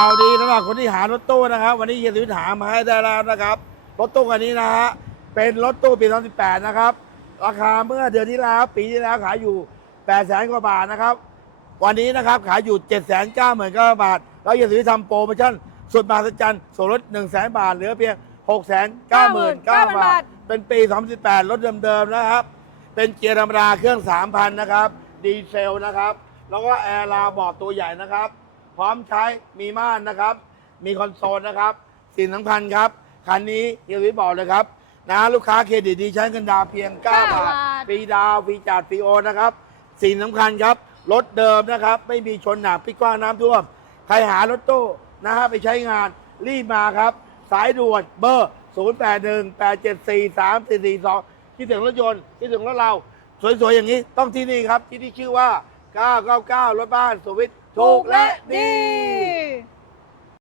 ข่าวดีสำหรับคนที่หารถตู้นะครับ วันนี้เฮียสวิทย์หามาให้ได้แล้วนะครับ รถตู้คันนี้นะฮะ เป็นรถตู้ปี 2018 นะครับ ราคาเมื่อเดือนที่แล้ว ปีที่แล้วขายอยู่8 0 0 0 0กว่าบาทนะครับ วันนี้นะครับขายอยู่ 7 9 9 0 0 0 0บาท แล้วเฮียสวิทย์ทำโปรโมชั่นสุดมหัศจรรย์ส่วนลด1 0 0 0 0 0 บาท เหลือเพียง 6 9 9 0 0 0 บาท เป็นปี 2018 รถเดิมๆนะครับ เป็นเกียร์ธรรมดาเครื่อง 3,000 นะครับ ดีเซลนะครับ แล้วก็แอร์ลาบอร์ดตัวใหญ่นะครับ พร้อมใช้มีม่านนะครับ มีคอนโซลนะครับ สิ่งสำคัญครับ คันนี้เฮียวิทย์บอกเลยครับ นะลูกค้าเครดิตดีใช้เงินดาวน์เพียง9 9บาทบาท ฟรีดาวน์ฟรีจัดฟรีโอนนะครับ สิ่งสำคัญครับ รถเดิมนะครับ ไม่มีชนหนักพิกว้างน้ำท่วม ใครหารถตู้นะฮะไปใช้งานรีบมาครับ สายด่วนเบอร์ 0 8 1 8 7 4 3 4 4 2คิดถึงรถยนต์คิดถึงรถเรา สวยๆอย่างนี้ต้องที่นี่ครับที่ที่ชื่อว่า 999รถบ้านสวิตถูกและดี